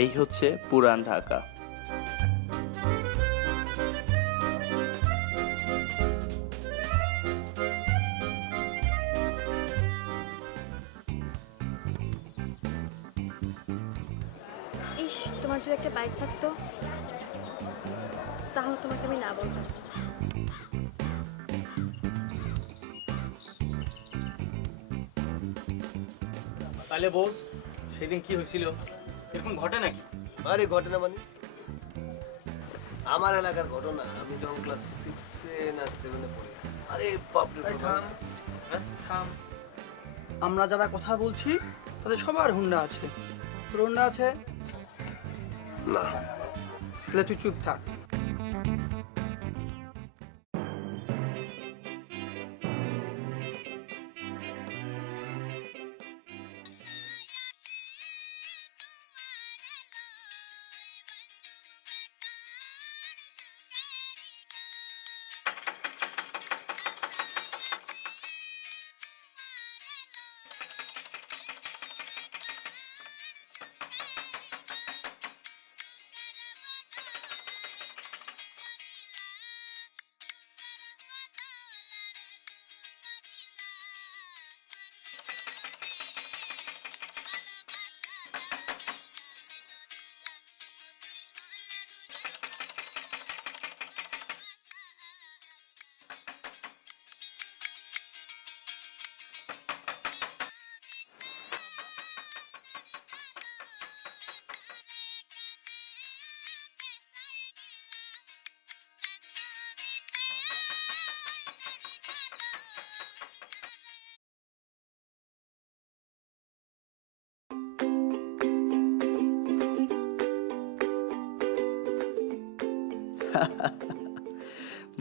এই হচ্ছে পুরান ঢাকা। ইস, তোমার যদি একটা বাইক থাকতো তাহলে তোমাকে আমি না বলতাম। তাহলে বস, সেদিন কি হয়েছিল? এরকম ঘটে নাকি? আরে ঘটনা মানে আমার এলাকার ঘটনা। আমি যখন ক্লাস 6-এ না 7-এ পড়ি। আরে বাপরে থাম, থাম। আমরা যারা কথা বলছি তাদের সবার হুন্ডা আছে। তোর হুন্ডা আছে? না। তাহলে তুই চুপ থাক।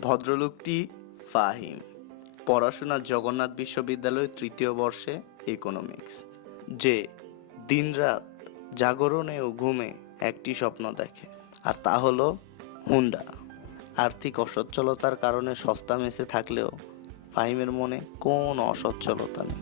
ভদ্রলোকটি ফাহিম, পড়াশোনা জগন্নাথ বিশ্ববিদ্যালয়ের 3য় বর্ষে ইকোনমিক্স, যে দিনরাত জাগরণে ও ঘুমে একটি স্বপ্ন দেখে, আর তা হলো হুন্ডা। আর্থিক অসচ্ছলতার কারণে সস্তা মেসে থাকলেও ফাহিমের মনে কোনো অসচ্ছলতা নেই।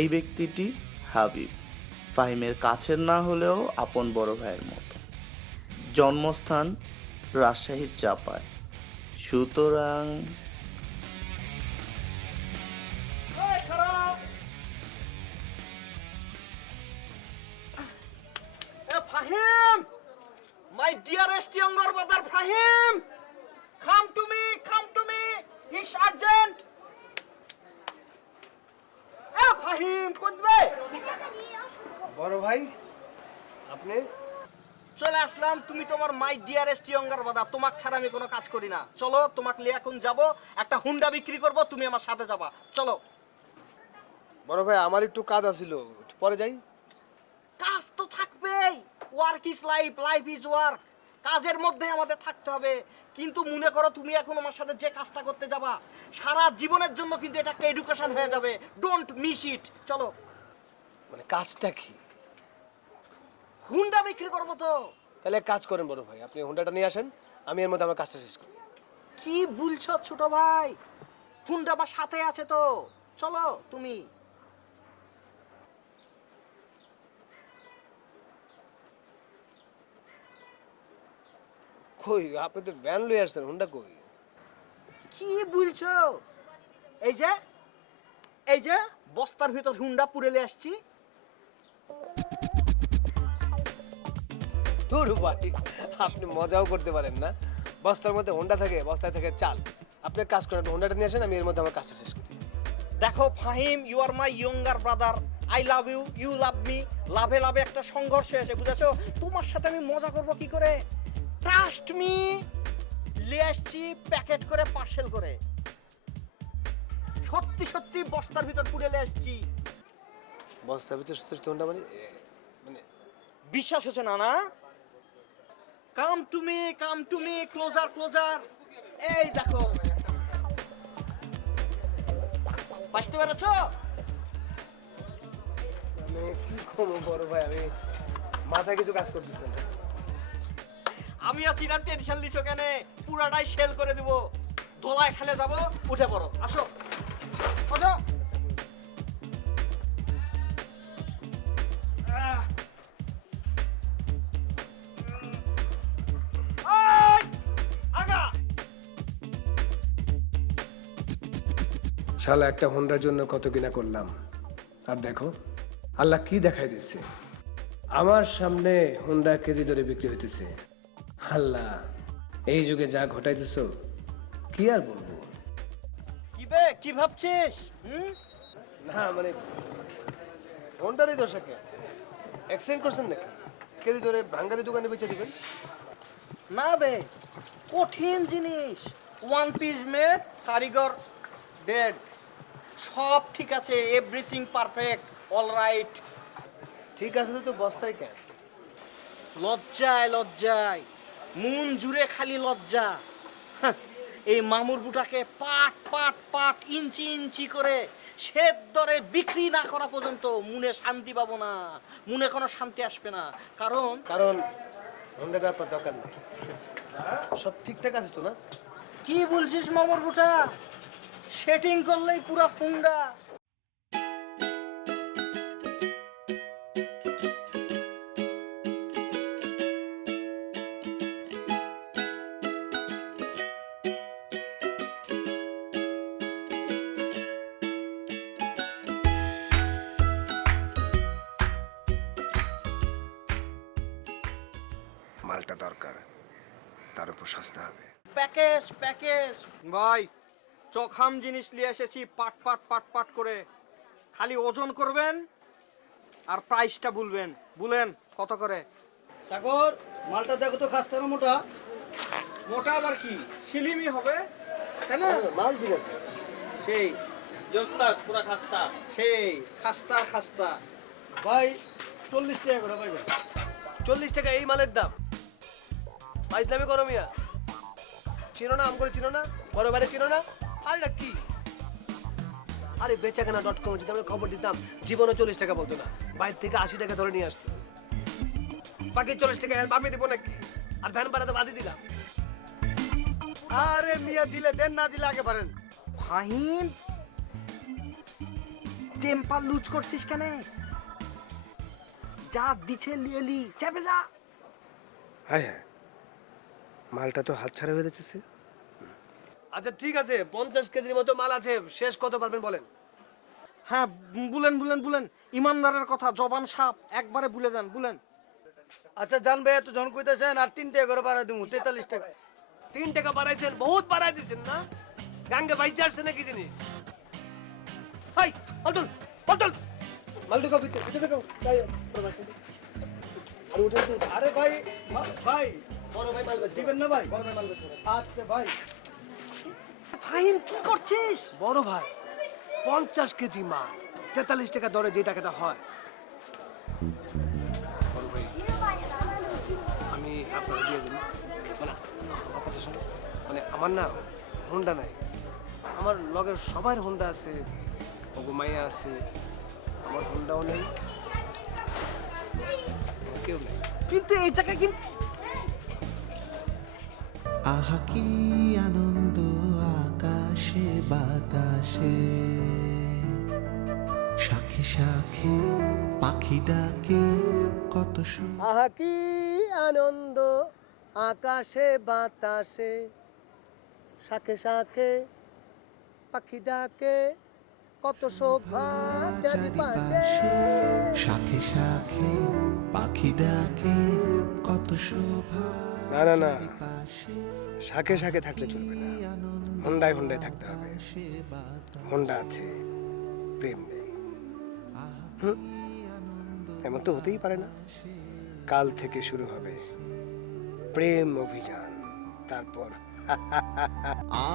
এই ব্যক্তিটি হাবিব, ফাহিমের কাছের না হলেও আপন বড় ভাইয়ের মতো। জন্মস্থান রাজশাহীর চাপায়। সুতরাং Fahim, my dearest younger brother Fahim, come to me, is urgent. Fahim কোথায়? বড় ভাই আপনি? চলে আসলাম। তুমি তোমার মাই ডিয়ারেস্ট ইয়ঙ্গার ব্রাদার, তোমাক ছাড়া আমি কোনো কাজ করি না। চলো, তোমাকে নিয়ে এখন যাব, একটা হুন্ডা বিক্রি করব, তুমি আমার সাথে যাবা। চলো। বড় ভাই আমার একটু কাজ আছিল, পরে যাই। কাজ তো থাকবেই, work is life, life is work. কাজের মধ্যে আমাদের থাকতে হবে। কিন্তু মনে করো তুমি এখন আমার সাথে যে কাজটা করতে যাবা, সারা জীবনের জন্য কিন্তু এটা একটা এডুকেশন হয়ে যাবে। Don't miss it. চলো। মানে কাজটা কি? হুন্ডা বিক্রি করবো তো। তাহলে এক কাজ করেন বড় ভাই, আপনি হুন্ডাটা নিয়ে আসেন, আমি এর মধ্যে আমার কাজটা শেষ করি। কি বলছো ছোট ভাই? হুন্ডা আমার সাথে আছে তো। চলো তুমি। কই আপনি তো ভ্যান লয়ে আসছেন, হুন্ডা কই? কি বলছো? এই যে, এই যে বস্তার ভিতর হুন্ডা পুরেলে আসছি। ধুর ভাই, আপনি মজাও করতে পারেন না। বস্তার মধ্যে হুন্ডা থাকে, বস্তায় থাকে চাল। আপনি এক কাজ করেন, হুন্ডাটা নিয়ে আসেন, আমি এর মধ্যে আমার কাজটা শেষ করি। দেখো Fahim, you are my younger brother, I love you, you love me. লাভে লাভে একটা সংঘর্ষ হয়েছে, বুঝেছো? তোমার সাথে আমি মজা করব কি করে? Trust me. নিয়ে আসছি প্যাকেট করে, পার্সেল করে। সত্যি সত্যি বস্তার ভিতর পুরে নিয়ে আসছি। বস্তার ভিতরে সত্যি সত্যি হুন্ডা মানে মানে বিশ্বাস হচ্ছে না না? Come to me, closer closer. এই দেখো, বুঝতে পেরেছো? মানে কি করবো বড় ভাই, আমি মাথায় কিছু কাজ করতেছি না। আমি আছি না, টেনশন লিছো কেন? পুরাটাই সেল করে দিব। দোলায় খেলে যাব, উঠে পড়ো, আসো ওঠো। এই, আগা। শালা একটা হোন্ডার জন্য কত কিনা করলাম, আর দেখো আল্লাহ কি দেখাই দিচ্ছে। আমার সামনে হোন্ডা কেজি দরে বিক্রি হইতেছে। আল্লাহ, এই যুগে যা ঘটাইতেছো কি আর বলবো। কি বে, কি ভাবছিস? না মানে হোন্ডারই দশাকে এক্সচেঞ্জ করছেন নাকি? কেজি দরে ভাঙ্গারি দোকানে বেচে দিবেন? না বে, কঠিন জিনিস। ওয়ান পিস মেড, কারিগর ডেড। সব ঠিক আছে, এভরিথিং পারফেক্ট, অল রাইট। ঠিক আছে, তো বস্তায় কেন? লজ্জায় লজ্জায় মন জুড়ে খালি লজ্জা। হাহ, এই মামুর বুটাকে পাট পাট পাট ইঞ্চি ইঞ্চি করে শ্বেত দরে বিক্রি না করা পর্যন্ত মনে শান্তি পাবো না, মনে কোনো শান্তি আসবে না। কারণ কারণ হোন্ডাটা আপনার দরকার নেই। সব ঠিকঠাক আছে তো না? কি বলছিস মামুর বুটা? সেটিং করলেই পুরা ফুন্ডা। মালটা দরকার, তার উপর সস্তা হবে। প্যাকেজ প্যাকেজ ভাই, চখাম জিনিস নিয়ে এসেছি, পাট পাট পাট পাট করে। খালি ওজন করবেন আর প্রাইসটা বলবেন। বলেন কত করে? সাগর, মালটা দেখো তো খাস্তা না মোটা? মোটা আবার কি, সিলিমি হবে, তাই না? মাল ঠিক আছে। সেই জোস্তাক পুরা খাস্তা, সেই খাস্তা খাস্তা। ভাই 40 টাকা করে পাইবেন। 40 টাকা এই মালের দাম? ইসলামী করো মিয়া, চিনো না? আম করে চিনো না? বড় বাইরে চিনো না? আরে কি, আরে বেচাকেনা .com যদি আমরা খবর দিতাম, জীবনে 40 টাকা বলতো না, বাইরে থেকে 80 টাকা ধরে নিয়ে আসতো। বাকি 40 টাকা আমি দিব নাকি? আর ভ্যান ভাড়া তো বাদই দিলাম। আরে মিয়া, দিলে দেন, না দিলে আগে পারেন। ফাহিম, টেম্পার লুজ করছিস কেন? যা দিছে লিয়েলি, চেপে যা। হ্যাঁ হ্যাঁ, মালটা তো হাতছাড়া হয়ে যাচ্ছে। আচ্ছা ঠিক আছে, 50 কেজির মতো মাল আছে, শেষ কত পারবেন বলেন? হ্যাঁ বুলেন বুলেন বুলেন, ইমানদারের কথা জবান সাপ, একবারে ভুলে যান, বুলেন। আচ্ছা জানবে, এত জন কইতেছেন, আর 3 টাকা করে বাড়া দিমু, 43 টাকা। 3 টাকা বাড়াইছেন, বহুত বাড়াই দিচ্ছেন না? গাঙ্গে বাইচে আসছে নাকি জিনিস? হাই বলতুল বলতুল, মালটু কপি তো এটা দেখো তাই। আর উঠে তো, আরে ভাই, ভাই বড় ভাই মাল বেচে দিবেন না ভাই? বড় ভাই মাল বেচে। আচ্ছা ভাই। ফাহিম কি করছিস? বড় ভাই 50 কেজি মাল 43 টাকা দরে যে টাকাটা হয়। বড় ভাই, আমি আপনাকে দিয়ে দিন। মানে আমার কথা শোনো, মানে আমার না হোন্ডা নাই, আমার লগের সবার হোন্ডা আছে, ওগুমাইয়া আছে, আমার হোন্ডাও নেই, কেউ নেই। কিন্তু এই জায়গায় কিন্তু আহা কি আনন্দ আকাশে বাতাসে, শাখে শাখে পাখি ডাকে কত আহা কি আনন্দ আকাশে বাতাসে, শাখে শাখে পাখি ডাকে কত শোভা চারিপাশে। শাখে শাখে পাখি ডাকে কত শোভা। না না না, শাখে শাখে থাকলে চলবে না, হোন্ডায় হোন্ডায় থাকতে হবে। হোন্ডা আছে, প্রেম নেই। এমন তো হতেই পারে না। কাল থেকে শুরু হবে প্রেম অভিযান, তারপর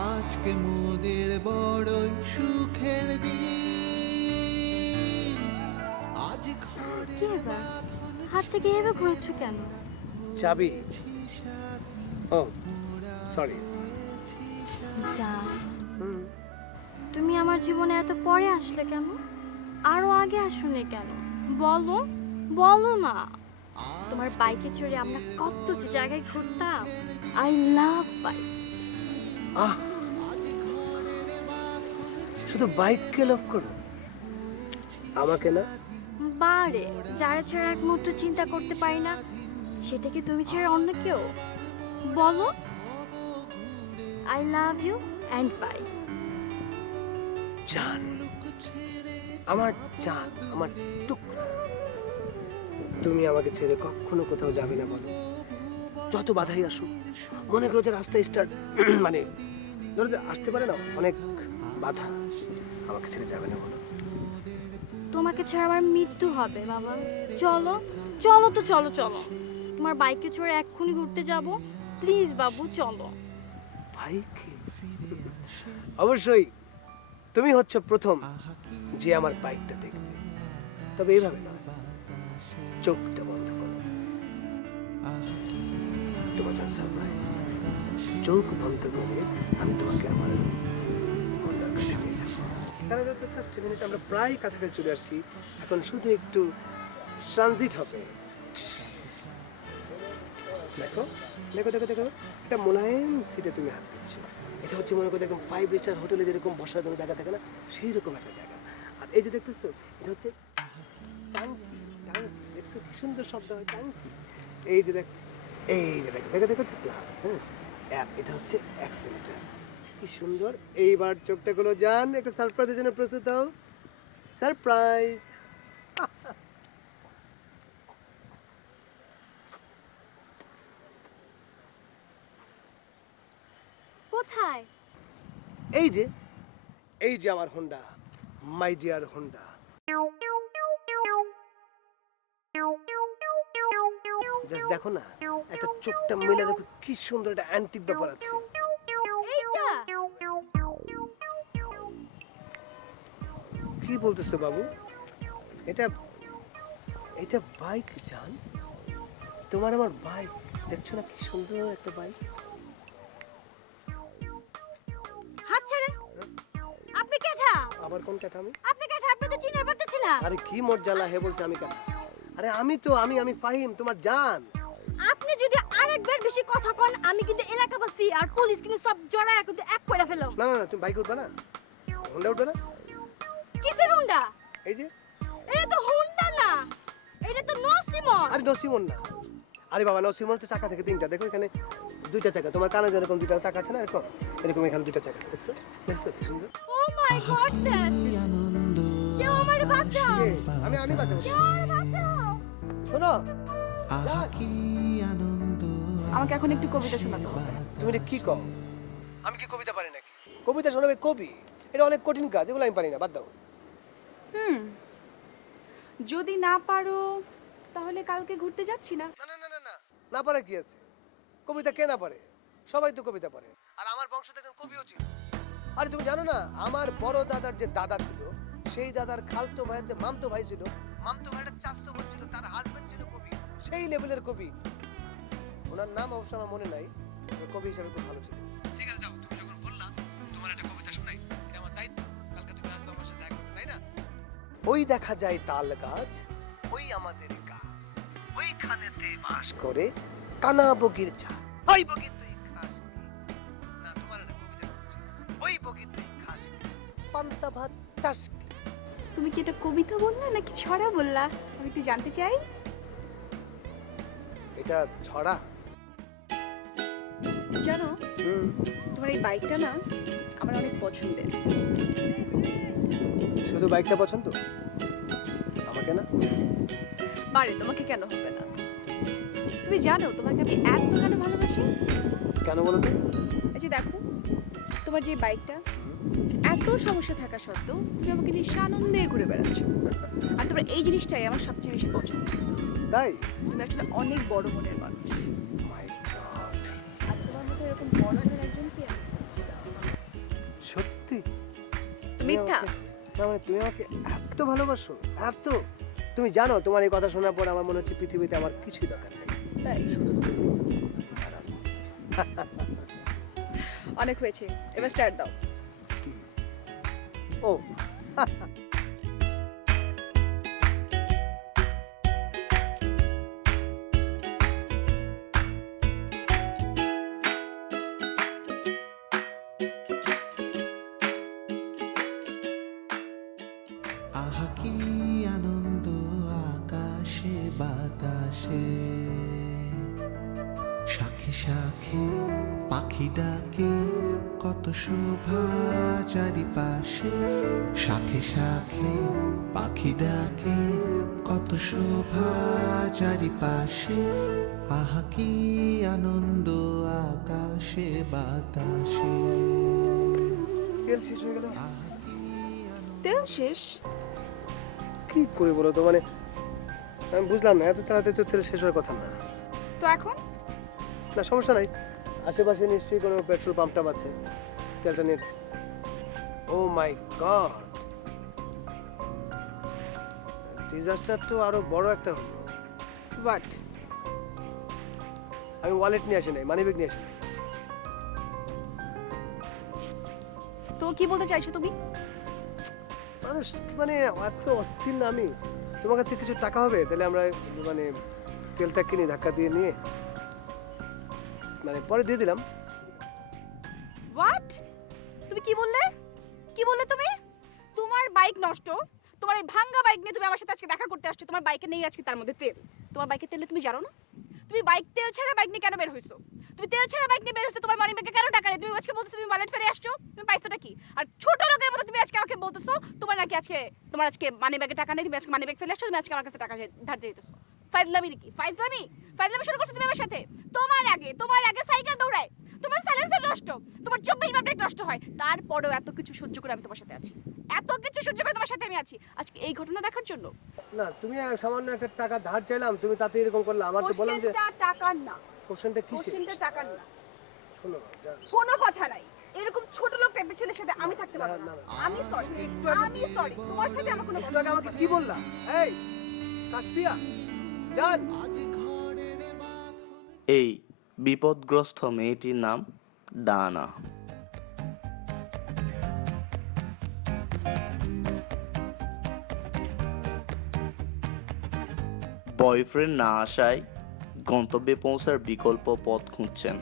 আজকে মোদের বড়ই সুখের দিন, আজ ঘরে কি ব্যাপার? হাত থেকে এভাবে ঘুরছো কেন? চাবি। ও সরি। যা, তুমি আমার জীবনে এত পরে আসলে কেন? আরো আগে আসুনি কেন? বলো বলো না, তোমার বাইকে চড়ে আমরা কত যে জায়গায় ঘুরতাম। I love bike. আহ শুধু বাইককে লাভ করো, আমাকে না? বারে, যারা ছাড়া এক মুহূর্ত চিন্তা করতে পারি না, সেটা কি তুমি ছাড়া অন্য কেউ? বলো। I love you and bye. জান, আমার জান, আমার টুকরা, তুমি আমাকে ছেড়ে কখনো কোথাও যাবে না বলো। যত বাধাই আসুক, মনে করো যে রাস্তায় স্টার্ট মানে ধরো যে আসতে পারে না অনেক বাধা, আমাকে ছেড়ে যাবে না বলো। তোমাকে ছাড়া আমার মৃত্যু হবে বাবা। চলো চলো তো, চলো চলো, তোমার বাইকে চড়ে এক্ষুনি ঘুরতে যাব। প্লিজ বাবু চলো। ভাইকে অবশ্যই তুমি হচ্ছে প্রথম যে আমার বাইকটা দেখবে, তবে এইভাবে নয়, চোখটা বন্ধ করো। তোমার জন্য সারপ্রাইজ। চোখ বন্ধ করে আমি তোমাকে আমার হোন্ডার কাছে নিয়ে যাবো। তাহলে যত 5 মিনিট আমরা প্রায় কাছাকাছি চলে আসছি, এখন শুধু একটু ট্রানজিট হবে। দেখো দেখো দেখো দেখো, একটা মোলায়েম সিটে তুমি হাত দিচ্ছ। এটা হচ্ছে মনে করো এরকম 5 স্টার হোটেলে যেরকম বসার জন্য জায়গা থাকে না, সেই রকম একটা জায়গা। আর এই যে দেখতেছো, এটা হচ্ছে টাঙ্কি। টাঙ্কি দেখছো কি সুন্দর শব্দ হয়, টাঙ্কি। এই যে দেখো, এই যে দেখো দেখো দেখো ক্লাস, হ্যাঁ, এটা হচ্ছে অ্যাক্সিলেটর। কি সুন্দর। এইবার চোখটা গুলো যান, একটা সারপ্রাইজের জন্য প্রস্তুত হও। সারপ্রাইজ। কোথায়? এই যে, এই যে আমার Honda, my dear Honda. Just দেখো না, একটা চোখটা মিলে দেখো কি সুন্দর একটা অ্যান্টিক ব্যাপার আছে। এইটা কি বলতেছো বাবু? এটা এটা বাইক জান, তোমার আমার বাইক। দেখছো না কি সুন্দর একটা বাইক? হাত ছাড়েন। আপনি কেঠা? আবার কোন কাটা? আমি? আপনি কেঠা? আপনি তো চিনার পারতেছি না। আরে কি মর্যাদা হে বলছে আমি কাটা? আরে আমি তো আমি ফাহিম, তোমার জান। আপনি যদি আরেকবার বেশি কথা কন, আমি কিন্তু এলাকাবাসী আর পুলিশ কিন্তু সব জড়ায় কিন্তু এক করে ফেললাম। না না না, তুমি বাইক উঠবে না, হোন্ডা উঠবে না? কিসের হুন্ডা? এই যে, এটা তো হুন্ডা না, এটা তো নসিমন। আরে নসিমন না। আরে বাবা, নসিমন তো চাকা থেকে 3টা, দেখো এখানে 2টা চাকা। তোমার কানে যেরকম 2টা চাকা আছে না, এরকম এরকম এখানে 2টা চাকা। দেখছো দেখছো কি সুন্দর। ও মাই গডনেস, আনন্দ কেউ আমারে বাঁচাও, কে? আমি বাঁচাবো। কেউ আমারে বাঁচাও। শোনো, আহা কি আনন্দ আমাকে এখন একটু কবিতা শোনাতে হবে। তুমি এটা কি কও? আমি কি কবিতা পারি নাকি? কবিতা শোনাবে কবি, এটা অনেক কঠিন কাজ, এগুলো আমি পারি না, বাদ দাও। যদি না পারো তাহলে কালকে ঘুরতে যাচ্ছি না। না না না না না, না পারে কি আছে? কবিতা কে না পারে? সবাই তো কবিতা পারে। আর আমার বংশতে একজন কবিও ছিল। আরে তুমি জানো না, আমার বড় দাদার যে দাদা ছিল, সেই দাদার খালতো ভাইয়ের যে মামতো ভাই ছিল, মামতো ভাইয়ের চাচতো বোন ছিল, তার হাজবেন্ড ছিল কবি, সেই লেভেলের কবি। ওনার নাম অবশ্য আমার মনে নাই, তবে কবি হিসাবে খুব ভালো ছিল। ঠিক আছে যাও, তুমি যখন বললা তোমার একটা কবিতা শোনাই, এটা আমার দায়িত্ব। কালকে তুমি আসবে আমার সাথে দেখা করতে, তাই না? ওই দেখা যায় তাল গাছ, ওই আমাদের গা, ওইখানেতে বাস করে কানা বগির চা। ওই বগি তুই খাস কি? না, তোমার না, কবিতা বলছি। ওই বগি তুই খাস কি? পান্তা ভাত চাস কি? তুমি কি এটা কবিতা বললা নাকি ছড়া বললা? আমি একটু জানতে চাই। এটা ছড়া। জানো, তোমার এই বাইকটা না আমার অনেক পছন্দের। শুধু বাইকটা পছন্দ, আমাকে না? বারে, তোমাকে কেন হবে না? তুমি জানো তোমাকে আমি এত কেন ভালোবাসি? কেন বলো তো? এই যে দেখো, তোমার যে বাইকটা, এত সমস্যা থাকা সত্ত্বেও তুমি আমাকে নিয়ে সানন্দে ঘুরে বেড়াচ্ছ। আর তোমার এই জিনিসটাই আমার সবচেয়ে বেশি পছন্দ। তাই? তুমি আসলে অনেক বড় মনের মানুষ। মাই গড, আর তোমার মতো এরকম বড় মনের একজনকে আমি খুঁজছি না। সত্যি? মিথ্যা। না মানে তুমি আমাকে এত ভালোবাসো, এত? তুমি জানো, তোমার এই কথা শোনার পর আমার মনে হচ্ছে পৃথিবীতে আমার কিছুই দরকার নেই, তাই? শুধু তুমি আর আমি। অনেক হয়েছে, এবার স্টার্ট দাও। ও আহা কি আনন্দ আকাশে বাতাসে শাখে শাখে পাখি ডাকে কত শোভা চারিপাশে শাখে শাখে পাখি ডাকে কত শোভা চারিপাশে আহা কি আনন্দ আকাশে বাতাসে তেল শেষ হয়ে গেল। আহা কি আনন্দ তেল শেষ? কি করে বলো তো, মানে আমি বুঝলাম না, এত তাড়াতাড়ি তো তেল শেষ হওয়ার কথা না। তো এখন? না সমস্যা নাই, আশেপাশে নিশ্চয়ই কোনো পেট্রোল পাম্প টাম্প আছে, তেলটা নিয়ে। ও মাই গড, ডিজাস্টার তো আরো বড় একটা হলো। হোয়াট? আমি ওয়ালেট নিয়ে আসি নাই, মানি ব্যাগ নিয়ে আসি নাই। তো কি বলতে চাইছো তুমি? মানুষ মানে এত অস্থির না আমি। তোমার কাছে কিছু টাকা হবে তাহলে আমরা মানে তেলটা কিনে ধাক্কা দিয়ে নিয়ে মানে পরে দিয়ে দিলাম। হোয়াট? তুমি কি বললে? কি বললে তুমি? তোমার বাইক নষ্ট, তোমার এই ভাঙ্গা বাইক নিয়ে তুমি আমার সাথে আজকে দেখা করতে আসছো, তোমার বাইকে নেই আজকে তার মধ্যে তেল। তোমার বাইকের তেলে তুমি জানো না? তুমি বাইক তেল ছাড়া বাইক নিয়ে কেন বের হইছো? তুমি তেল ছাড়া বাইক নিয়ে বের হইছো, তোমার মানি ব্যাগে কেন টাকা নেই? তুমি আজকে বলছো তুমি ওয়ালেট ফেলে আসছো, তুমি পাইছোটা কি? আর ছোট লোকের মতো তুমি আজকে আমাকে বলতেছো তোমার আজকে মানি ব্যাগে টাকা নেই, তুমি আজকে মানি ব্যাগ ফেলে আসছো, তুমি আজকে আমার কাছে টাকা ধার চাইতেছো। ফাইজলামি নাকি? ফাইজলামি শুরু করছো তুমি আমার সাথে। তোমার আগে সাইকেল দৌড়ায়, তোমার সাইলেন্সার নষ্ট, তোমার 24 বার ব্রেক নষ্ট হয়, তারপরেও এত কিছু সহ্য করে আমি তোমার সাথে আছি। এত কিছু সহ্য করে তোমার সাথে আমি আছি আজকে এই ঘটনা দেখার জন্য। না তুমি সামান্য একটা টাকা ধার চাইলাম, তুমি তাতে এরকম করলে। আমার তো বললাম যে কোশ্চেনটা টাকার না, কোশ্চেনটা কিসে? কোশ্চেনটা টাকার না। শোনো যা। কোনো কথা নাই, এরকম ছোট লোক টাইপের ছেলের সাথে আমি থাকতে পারবো না। না, না, আমি সরি, তোমার সাথে আমার কোনো একটু আগে আমাকে কি বললা? এই কাশপিয়া জান, এই বিপদগ্রস্ত মেয়েটির নাম ডানা। বয়ফ্রেন্ড না আসায় গন্তব্যে পৌঁছার বিকল্প পথ খুঁজছেন।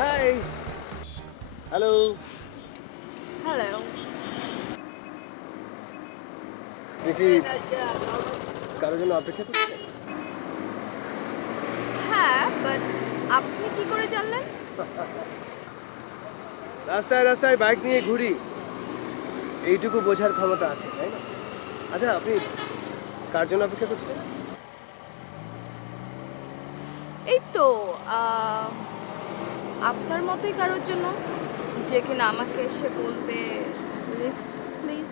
Hi, hello. হ্যালো। দেখি কারোর জন্য অপেক্ষা করছে। হ্যাঁ, বাট আপনি কি করে জানলেন? রাস্তায় রাস্তায় বাইক নিয়ে ঘুরি, এইটুকু বোঝার ক্ষমতা আছে, তাই না? আচ্ছা আপনি কার জন্য অপেক্ষা করছেন? এই তো আপনার মতোই কারোর জন্য, যে কিনা আমাকে এসে বলবে lift please.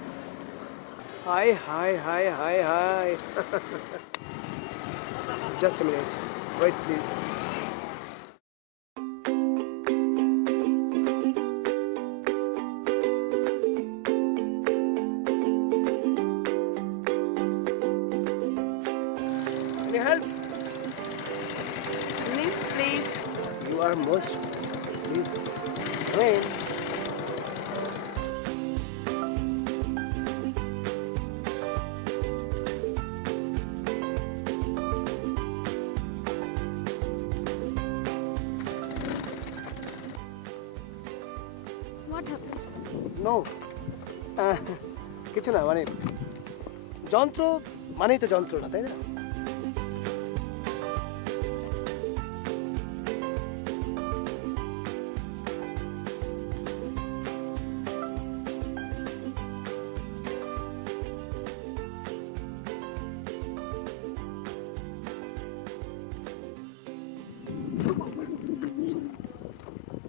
Hi hi hi hi hi, just a minute, wait please. Any help? Lift please. You are most please. Come in. What happened? No. কিছু না, মানে যন্ত্র মানেই তো যন্ত্র না, তাই না?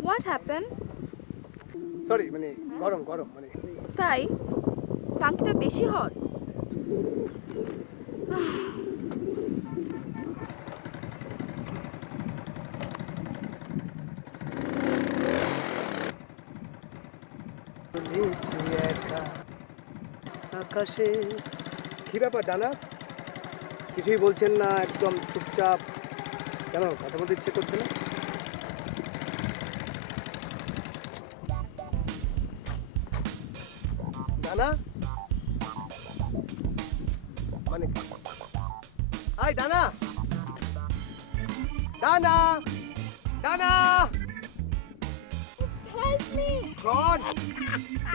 What happened? সরি, মানে গরম গরম, মানে তাই টাঙ্কিটা বেশি হট। আকাশে কি ব্যাপার ডানা, কিছুই বলছেন না, একদম চুপচাপ কেন? কথা বলতে ইচ্ছে করছে না? ডানা মানে আই ডানা, ডানা, ডানা, হেল্প মি। গড,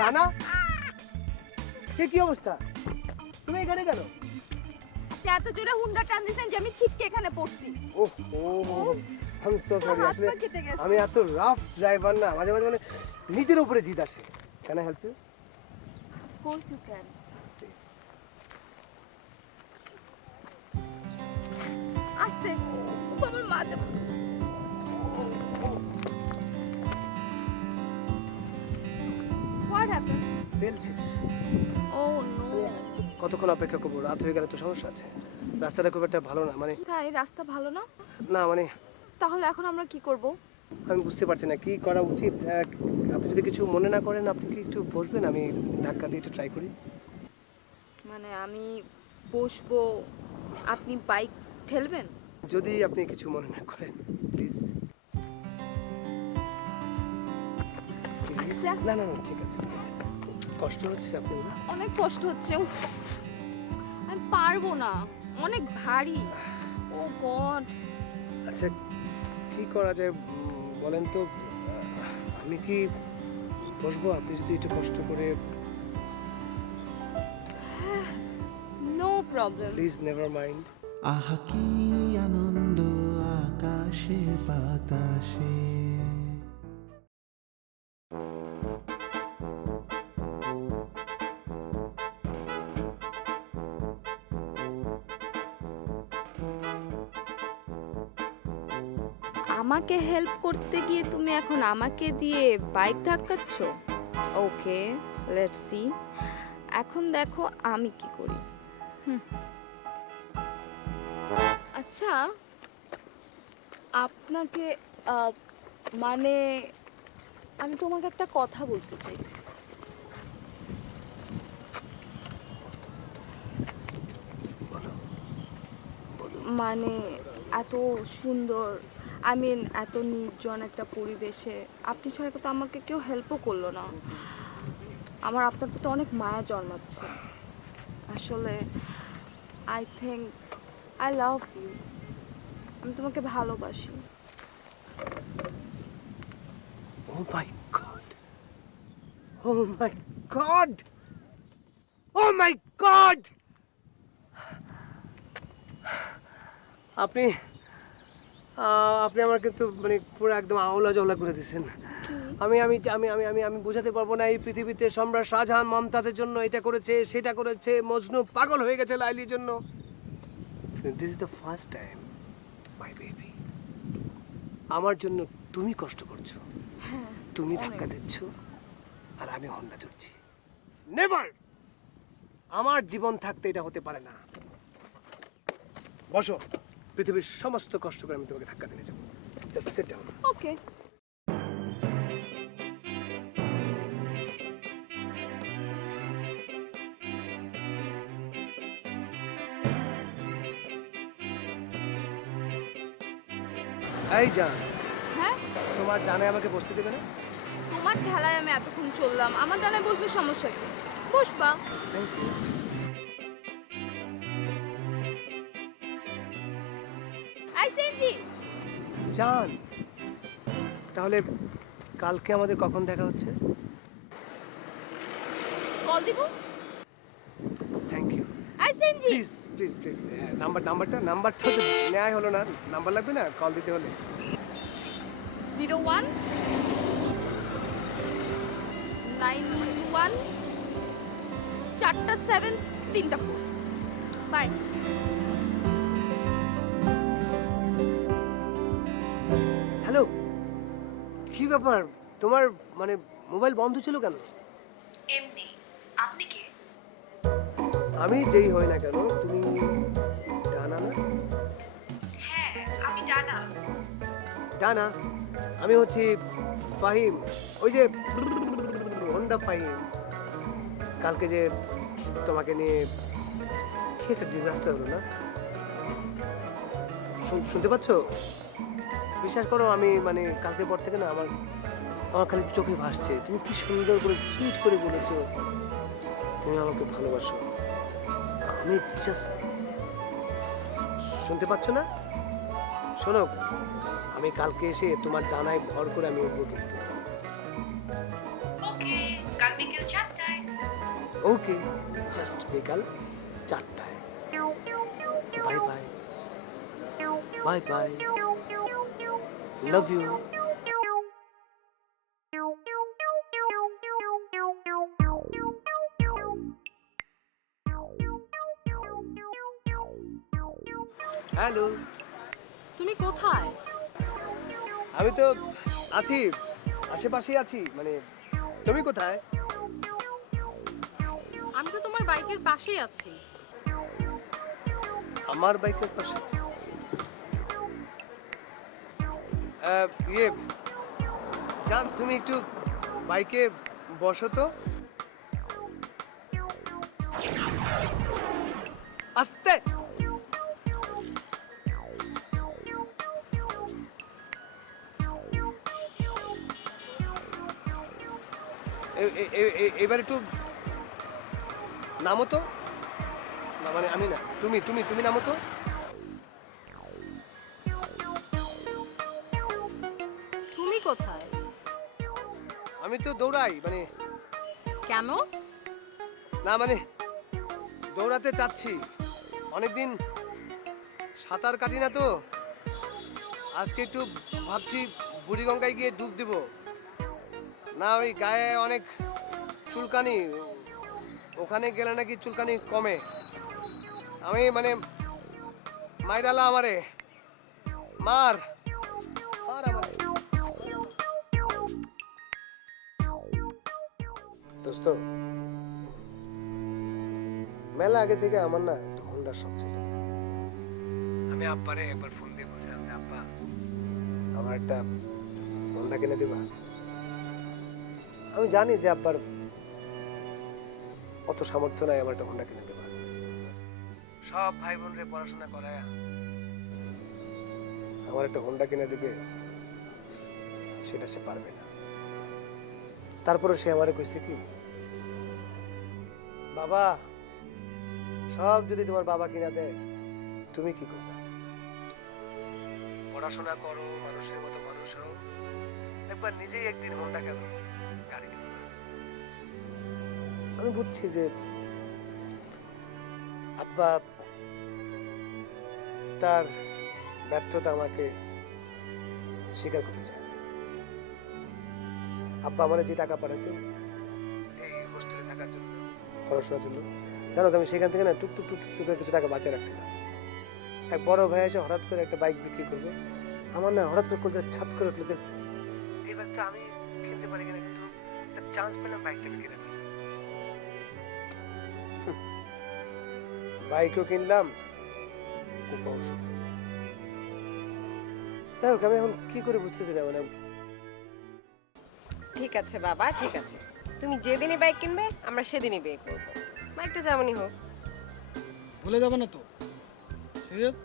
ডানা সে কি অবস্থা? তুমি এখানে কেন? এত জোরে হুন্ডা টান দিছেন যে আমি ছিটকে এখানে পড়ছি। ওহ ও আই এম সো সরি, হাত আসলে পা কেটে গেছে। আমি এত রাফ ড্রাইভার না, মাঝে মাঝে মানে নিজের উপরে জিদ আসে। Can I help you? Of course you can. আস্তে, আমার মাঝে What happened? তেল শেষ। Oh no. কতক্ষণ অপেক্ষা করবো? রাত হয়ে গেলে তো সমস্যা আছে। রাস্তাটা খুব একটা ভালো না, মানে তাই রাস্তা ভালো না? না মানে তাহলে এখন আমরা কি করব? আমি বুঝতে পারছি না কি করা উচিত। আপনি যদি কিছু মনে না করেন, আপনি কি একটু বসবেন? আমি ধাক্কা দিয়ে একটু ট্রাই করি। মানে আমি বসবো, আপনি বাইক ঠেলবেন? যদি আপনি কিছু মনে না করেন প্লিজ। আস্তে আস্তে। না না না, ঠিক আছে ঠিক আছে। কষ্ট হচ্ছে আপনার না? অনেক কষ্ট হচ্ছে। উফ, আমি পারবো না, অনেক ভারী। ও গড। আচ্ছা কি করা যায় বলেন তো? আমি কি বসবো? আপনি যদি একটু কষ্ট করে no problem. Please, never mind. আহা কি আনন্দ আকাশে বাতাসে। আমাকে হেল্প করতে গিয়ে তুমি এখন আমাকে দিয়ে বাইক ধাক্কাচ্ছ? Okay, let's see. এখন দেখো আমি কি করি। আচ্ছা, আপনাকে মানে আমি তোমাকে একটা কথা বলতে চাই। মানে এত সুন্দর, আই মিন এত নির্জন একটা পরিবেশে আপনি ছাড়া তো আমাকে কেউ হেল্পও করলো না। আমার আপনার প্রতি অনেক মায়া জন্মাচ্ছে। আসলে I think I love you. আমি তোমাকে ভালোবাসি। Oh my God, oh my God, oh my God! আপনি আপনি আমার কিন্তু মানে পুরো একদম আওলা জওলা করে দিয়েছেন। আমি আমি আমি আমি আমি আমি বোঝাতে পারবো না। এই পৃথিবীতে সম্রাট শাহজাহান মমতাজের জন্য এটা করেছে সেটা করেছে, মজনু পাগল হয়ে গেছে লাইলির জন্য। This is the first time my baby আমার জন্য তুমি কষ্ট করছো, হ্যাঁ, তুমি ধাক্কা দিচ্ছ আর আমি হন্ডা চড়ছি। নেভার! আমার জীবন থাকতে এটা হতে পারে না। বসো, পৃথিবীর সমস্ত কষ্ট করে আমি তোমাকে ধাক্কা দিয়ে যাবো। Just sit down. ওকে। এই জান, হ্যাঁ, তোমার ডানে আমাকে বসতে দেবে না? তোমার ঠেলায় আমি এতক্ষণ চললাম, আমার ডানায় বসলে সমস্যা কি? বসবা। Thank you. আই সেনজি। জান, তাহলে কালকে আমাদের কখন দেখা হচ্ছে? কল দিব। Thank you. আই সেনজি। প্লিজ প্লিজ প্লিজ, নাম্বারটা তো নেওয়াই হলো না। নাম্বার লাগবে না কল দিতে হলে? 01 91 4টা 7 3টা 4। বাই। হ্যালো, কি ব্যাপার? তোমার মানে মোবাইল বন্ধ ছিল কেন? এমনি আপনি কে? আমি যেই হই না কেন, তুমি ডানা না? হ্যাঁ, আমি ডানা। ডানা? আমি হচ্ছি ফাহিম, ওই যে হোন্ডা ফাহিম। কালকে যে তোমাকে নিয়ে কি একটা ডিজাস্টার হলো না? শুনতে পাচ্ছ? বিশ্বাস করো, আমি মানে কালকের পর থেকে না আমার আমার খালি চোখে ভাসছে। তুমি কি সুন্দর করে সুইট করে বলেছো তুমি আমাকে ভালোবাসো। আমি জাস্ট, শুনতে পাচ্ছ না? শোনো, আমি কালকে এসে তোমার ডানায় ভর করে আমি উঠবো কিন্তু। ওকে, কাল বিকেল 4টায়। ওকে, জাস্ট বিকাল 4টায়। Bye bye, bye bye, love you. Hello, তুমি কোথায়? আমি তো আছি, আশেপাশেই আছি। মানে তুমি কোথায়? আমি তো তোমার বাইকের পাশেই আছি। আমার বাইকের পাশে? ইয়ে জান, তুমি একটু বাইকে বসো তো। আস্তে। এবার একটু নামো তো। না মানে আমি না, তুমি তুমি তুমি নামো তো। তুমি কোথায়? আমি তো দৌড়াই, মানে কেন? না মানে দৌড়াতে চাচ্ছি। অনেকদিন সাঁতার কাটি না তো, আজকে একটু ভাবছি বুড়িগঙ্গায় গিয়ে ডুব দেব। না ওই গায়ে অনেক চুলকানি, ওখানে গেলে নাকি চুলকানি কমে। আমি মানে মাইরালা আমারে, মার মার আমারে। দোস্ত, মেলা আগে থেকে আমার না একটু হোন্ডার শখ ছিল। আমি আব্বারে একবার ফোন দিয়ে বলছিলাম যে আব্বা, আমার একটা হোন্ডা কিনে দিবা। আমি জানি যে আব্বার অত সামর্থ্য নাই আমার একটা হোন্ডা কিনে দেবা। সব ভাই বোনরে পড়াশোনা করায় আমার একটা হোন্ডা কিনে দিবে, সেটা সে পারবে না। তারপরে সে আমারে কইছে কি, বাবা সব যদি তোমার বাবা কিনা দেয় তুমি কি করবে? পড়াশোনা করো, মানুষের মতো মানুষ হও, একবার নিজেই একদিন হোন্ডা কেন গাড়ি কিনবে। আমি বুঝছি যে আব্বা তার ব্যর্থতা আমাকে স্বীকার করতে চায়। আব্বা আমার যে টাকা পাঠাতো এই হোস্টেলে থাকার জন্য, পড়াশোনার জন্য, জানো তো আমি সেখান থেকে না টুকটুক টুকটুক করে কিছু টাকা বাঁচিয়ে রাখছিলাম। এক বড় ভাই এসে হঠাৎ করে একটা বাইক বিক্রি করবে, আমার না হঠাৎ করে কলজা ছাদ করে উঠলো যে এই বাইকটা আমি কিনতে পারি কিনা, কিন্তু একটা চান্স পেলাম বাইকটাকে কিনে ফেললাম। বাইকও কিনলাম, কোপাও শুরু। যাই হোক, আমি এখন কি করে বুঝতেছি না, মানে ঠিক আছে বাবা, ঠিক আছে, তুমি যেদিনই বাইক কিনবে আমরা সেদিনই বিয়ে করবো, বাইকটা যেমনই হোক। ভুলে যাবে না তো? সিরিয়াস?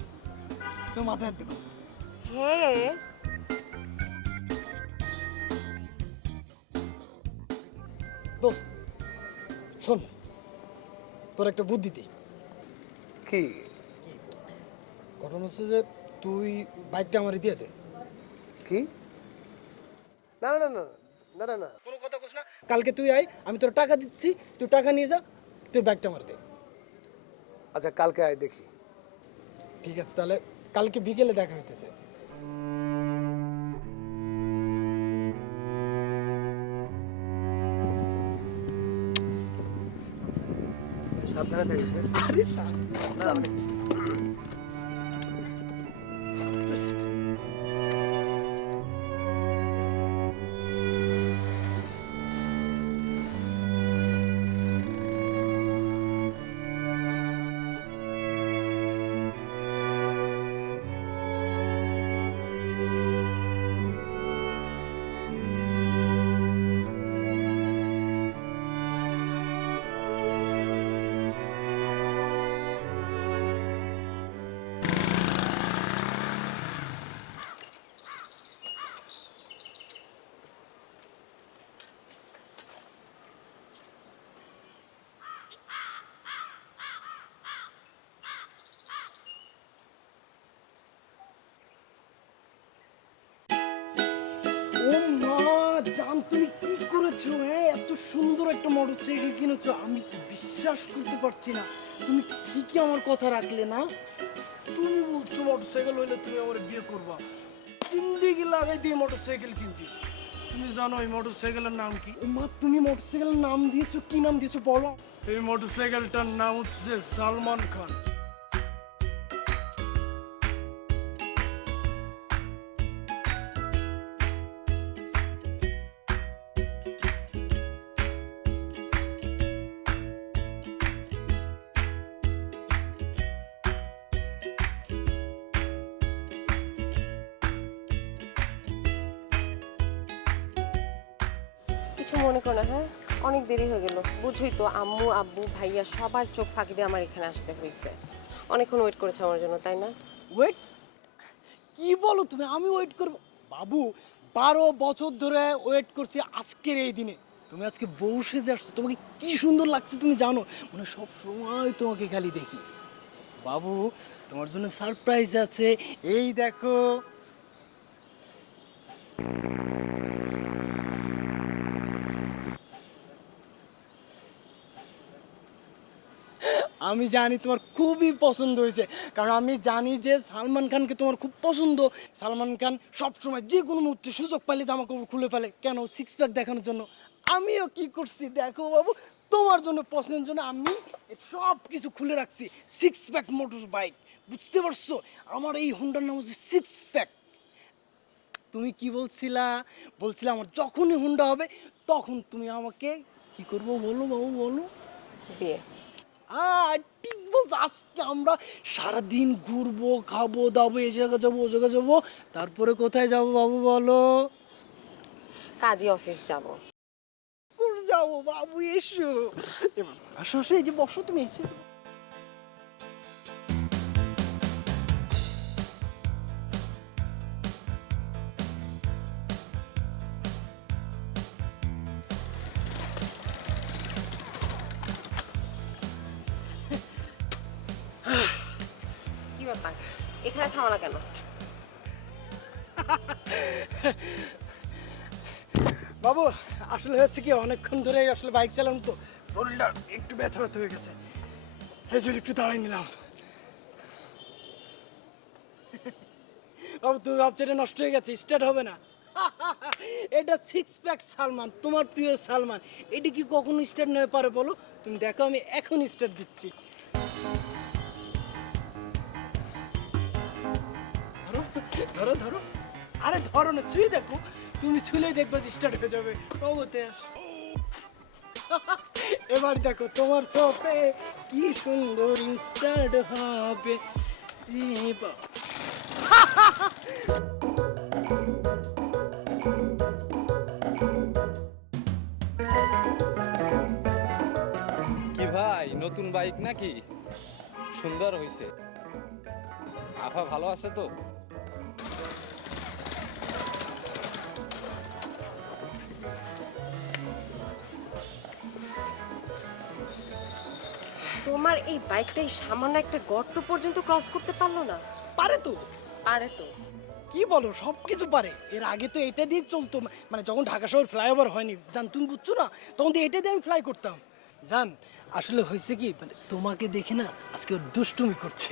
তো মাথায় হাত দিও। হ্যাঁ, দোস্ত শোন, তোর একটা বুদ্ধি দিই। কি ঘটনা হচ্ছে যে তুই বাইকটা আমার দিয়ে দে। কি? না না না না না না, কোনো কথা কোস না, কালকে তুই আয়, আমি তোর টাকা দিচ্ছি, তুই টাকা নিয়ে যা, তুই বাইকটা আমার দে। আচ্ছা কালকে আয় দেখি। ঠিক আছে, তাহলে কালকে বিকেলে দেখা হইতেছে। সাবধানে থাকিস। আরে সাবধানে। এত সুন্দর একটা মোটরসাইকেল কিনেছো, আমি তো বিশ্বাস করতে পারছি না। তুমি ঠিকই আমার কথা রাখলে না? তুমি বলছো মোটরসাইকেল হইলে তুমি আমার বিয়ে করবা, জিন্দেগি লাগাই দিয়ে মোটরসাইকেল কিনছি। তুমি জানো এই মোটরসাইকেলের নাম কি? মা, তুমি মোটরসাইকেলের নাম দিয়েছো, কি নাম দিয়েছো বলো? এই মোটরসাইকেলটার নাম হচ্ছে সালমান খান। কিছু মনে করো না, হ্যাঁ? অনেক দেরি হয়ে গেল, বুঝই তো, আম্মু আব্বু ভাইয়া সবার চোখ ফাঁকি দিয়ে আমার এখানে আসতে হয়েছে। অনেকক্ষণ ওয়েট করেছে আমার জন্য, তাই না? ওয়েট? কি বলো তুমি? আমি ওয়েট করব? বাবু, 12 বছর ধরে ওয়েট করছি আজকের এই দিনে। তুমি আজকে বউ সেজে আসছো, তোমাকে কি সুন্দর লাগছে তুমি জানো? মানে সব সময় তোমাকে খালি দেখি। বাবু, তোমার জন্য সারপ্রাইজ আছে, এই দেখো। আমি জানি তোমার খুবই পছন্দ হয়েছে, কারণ আমি জানি যে সালমান খানকে তোমার খুব পছন্দ। সালমান খান সবসময় যে কোনো মুহূর্তে সুযোগ পাইলে জামা কাপড় খুলে ফেলে, কেন? সিক্স প্যাক দেখানোর জন্য। আমিও কি করছি দেখো বাবু, তোমার জন্য পছন্দের জন্য আমি সব কিছু খুলে রাখছি। সিক্স প্যাক মোটর বাইক, বুঝতে পারছো? আমার এই হোন্ডার নাম হচ্ছে সিক্স প্যাক। তুমি কি বলছিলা? বলছিলা আমার যখনই হোন্ডা হবে তখন তুমি আমাকে কি করবো বলো বাবু, বলো। বিয়ে। ঠিক বলছো। আজকে আমরা সারাদিন ঘুরবো, খাবো দাবো, এই জায়গায় যাবো ও জায়গায় যাবো, তারপরে কোথায় যাবো বাবু বলো? কাজী অফিস যাব। করে যাবো বাবু, এসো এবার। আসো আসো, এই যে বসো তুমি, এসে। কি ব্যাপার, এখানে থামা না কেন? বাবু, আসলে হচ্ছে কি, অনেকক্ষণ ধরে আসলে বাইক চালাম তো, শরীরটা একটু ব্যথা ব্যথা হয়ে গেছে, এই জন্য একটু দাঁড়াই নিলাম। বাবু, তুমি ভাবছো এটা নষ্ট হয়ে গেছে, স্টার্ট হবে না? এটা সিক্স প্যাক সালমান, তোমার প্রিয় সালমান, এটা কি কখনো স্টার্ট নয় পারে বলো? তুমি দেখো, আমি এখন স্টার্ট দিচ্ছি। ধরো ধরো ধরো, আরে ধরো না, ছুঁয়ে দেখো, তুমি ছুলেই দেখবে স্টার্ট হয়ে যাবে। ওতে এবার দেখো তোমার শপে কি সুন্দর স্টার্ট হবে। কি ভাই, নতুন বাইক নাকি? সুন্দর হয়েছে। আফা ভালো আছে তো? তোমার এই বাইকটাই সামান্য একটা গর্ত পর্যন্ত ক্রস করতে পারলো না? পারে তো। পারে তো? কি বলো, সব কিছু পারে। এর আগে তো এটা দিয়ে চলতো, মানে যখন ঢাকা শহর ফ্লাইওভার হয়নি, জান তুমি বুঝছো না, তখন তো এটা দিয়ে আমি ফ্লাই করতাম। জান, আসলে হয়েছে কি, মানে তোমাকে দেখে না আজকে ওর দুষ্টুমি করছে।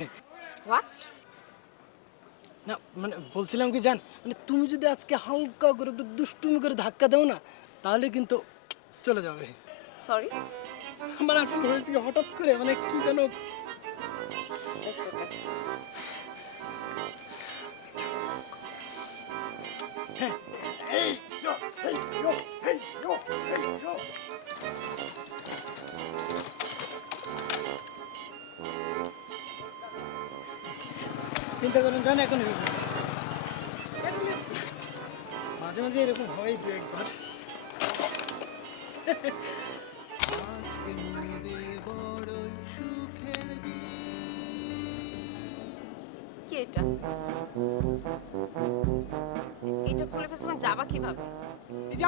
হোয়াট? না মানে বলছিলাম কি জান, মানে তুমি যদি আজকে হালকা করে একটু দুষ্টুমি করে ধাক্কা দাও না, তাহলে কিন্তু চলে যাবে। সরি। মানে আসলে হয়েছে কি, হঠাৎ করে মানে কি যেন। চিন্তা করেন জান, এখন হয়ে যাবে। মাঝে মাঝে এরকম হয় দু একবার। আজকে মোদের বড়ই সুখের দিন। কি এটা? এটা খুলে ফেলছে, মানে যাবা কিভাবে? এই যে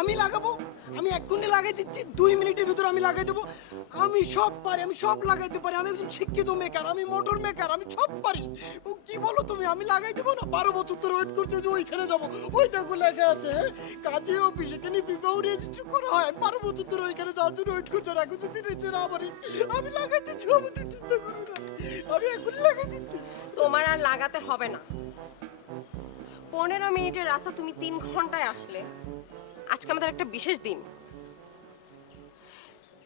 আমি লাগাবো, আমি এক্ষুনি লাগাই দিচ্ছি, 2 মিনিটের ভিতর আমি লাগাই দেবো। আমি সব পারি, আমি সব লাগাইতে পারি, আমি একজন শিক্ষিত মেকার, আমি মোটর মেকার, আমি সব পারি। ও কি বলো তুমি, আমি লাগাই দেবো না? 12 বছর ধরে ওয়েট করছে যে ওইখানে যাবো, ওই দেখো লেখা আছে কাজে অফিস, এখানে বিবাহ রেজিস্ট্রি করা হয়। 12 বছর ধরে ওইখানে যাওয়ার জন্য ওয়েট করছে, আর এখন যদি রেজে না পারি, আমি লাগাই দিচ্ছি, আমাদের চিন্তা করো না, আমি এখনই লাগাই দিচ্ছি। তোমার আর লাগাতে হবে না। 15 মিনিটের রাস্তা তুমি 3 ঘন্টায় আসলে। আজকে আমাদের একটা বিশেষ দিন।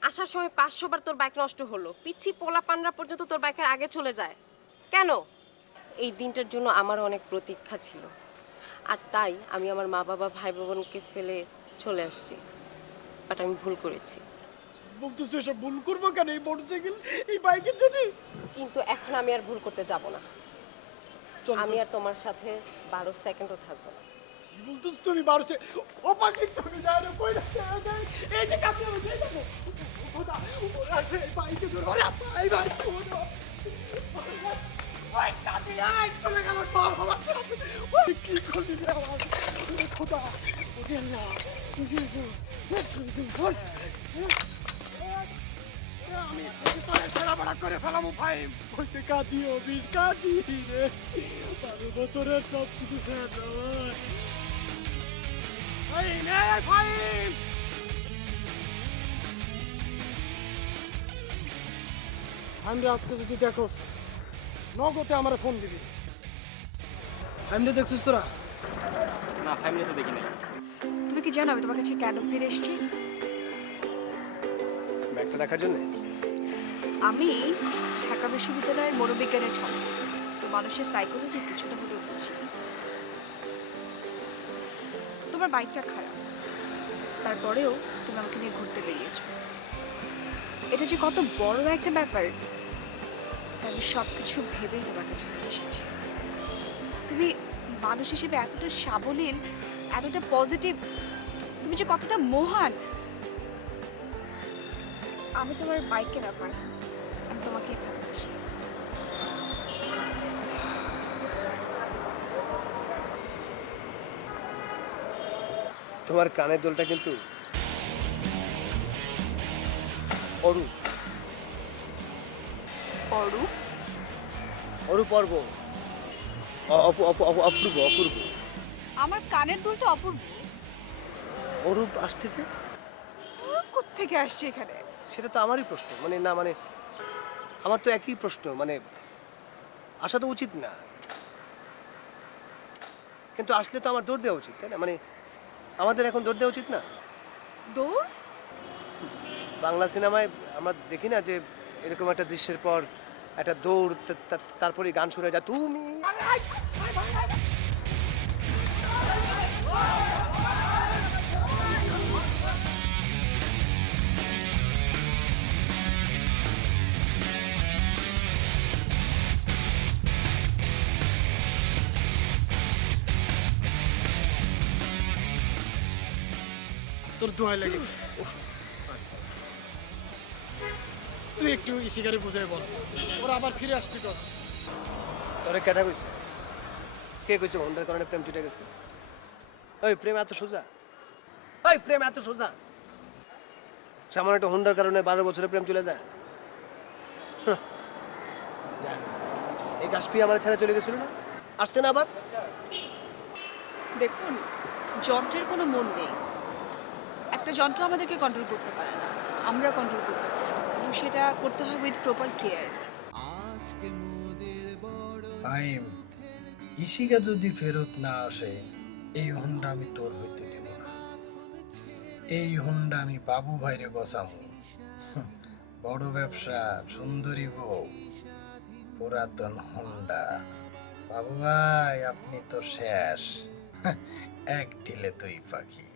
আসার সময় 500 বার তোর বাইক নষ্ট হলো, পিচ্ছি পোলা পান্ডা পর্যন্ত তোর বাইকের আগে চলে যায় কেন? এই দিনটার জন্য আমার অনেক প্রতীক্ষা ছিল, আর তাই আমি আমার মা বাবা ভাই বোনকে ফেলে চলে আসছি। বাট আমি ভুল করেছি। বলতেছো এসব ভুল করবো কেন এই মোটরসাইকেল, এই বাইকের জন্য? কিন্তু এখন আমি আর ভুল করতে যাব না। আমি আর তোমার সাথে 12 সেকেন্ডও থাকবো না। কি বলতেছ তুমি? 12 ও পাখি তুমি যাও না, কই না, এই যে কাছে আমি যাই যাবো। খোদা, ওরা এই বাইকে ধরে, ওরে ভাই ভাই খোদা, ওই কাছে আই চলে গেল সব আমার সাথে। ওই কি করলি রে আমার, ওরে খোদা, ওরে আল্লাহ, আমি তোরে ছেড়া বড়া করে ফেলাবো ভাই। বলছে কাজী অফিস, কাজী রে, 12 বছরের সব কিছু শেষ আমার। ফাইন, এই ফাইন। আমি আজকে যদি দেখো নগদে আমার ফোন দিবি। ফ্যামিলি দেখছিস তোরা? না, ফ্যামিলি তো দেখি নাই। তুমি কি জানো আমি তোমার কাছে কেন ফিরে এসেছি? ব্যাগটা রাখার জন্য। আমি ঢাকা বিশ্ববিদ্যালয়ের মনোবিজ্ঞানের ছাত্র, তো মানুষের সাইকোলজি কিছুটা হলেও বুঝি। তোমার বাইকটা খারাপ, তারপরেও তুমি আমাকে নিয়ে ঘুরতে বেরিয়েছো। এটা যে কত বড় একটা ব্যাপার, আমি সবকিছু ভেবেই তোমার কাছে ফিরে এসেছি। তুমি মানুষ হিসেবে এতটা সাবলীল, এতটা পজিটিভ, তুমি যে কতটা মহান। আমি তোমার বাইককে না পাই, আমি তোমাকে ভালোবাসি। তোমার কানের দুলটা কিন্তু অরূপ। অরূপ? অরূপ পর্ব, অপূর্ব অপূর্ব। আমার কানের দুলটা অপূর্ব? অরূপ আসছে যে, কোত্থেকে আসছে এখানে? সেটা তো আমারই প্রশ্ন। মানে না, মানে আমার তো একই প্রশ্ন, মানে আসা তো উচিত না, কিন্তু আসলে তো আমার দৌড় দেওয়া উচিত, তাই না? মানে আমাদের এখন দৌড় দেওয়া উচিত না? দৌড়? বাংলা সিনেমায় আমরা দেখি না যে এরকম একটা দৃশ্যের পর একটা দৌড়, তারপরে গান শুরু হয়ে যায়, তুমি। তোর দোয়াই লাগে, তুই একটু শিকারে বুঝাই বল, ওরা আবার ফিরে আসতে কর। তোরে কেটা কইছে? কে কইছে হন্ডার কারণে প্রেম ছুটে গেছে? ওই প্রেম এত সোজা? ওই প্রেম এত সোজা? সামান্য একটা হন্ডার কারণে 12 বছরে প্রেম চলে যায়? হাহ, যা, এই গাছপি আমার ছেড়ে চলে গেছিল না, আসছে না আবার? দেখুন, যন্ত্রের কোনো মন নেই। একটা যন্ত্র আমাদেরকে কন্ট্রোল করতে পারে না, আমরা কন্ট্রোল করতে পারি, এবং সেটা করতে হয় উইথ প্রপার কেয়ার। আজকে মোদের বড় টাইম ইশিকা যদি ফেরত না আসে, এই হোন্ডা আমি তোর হইতে দেব না। এই হোন্ডা আমি বাবু ভাইরে বসাবো। বড় ব্যবসা, সুন্দরী বউ, পুরাতন হোন্ডা। বাবু ভাই, আপনি তো শেষ। এক ঢিলে তুই পাখি।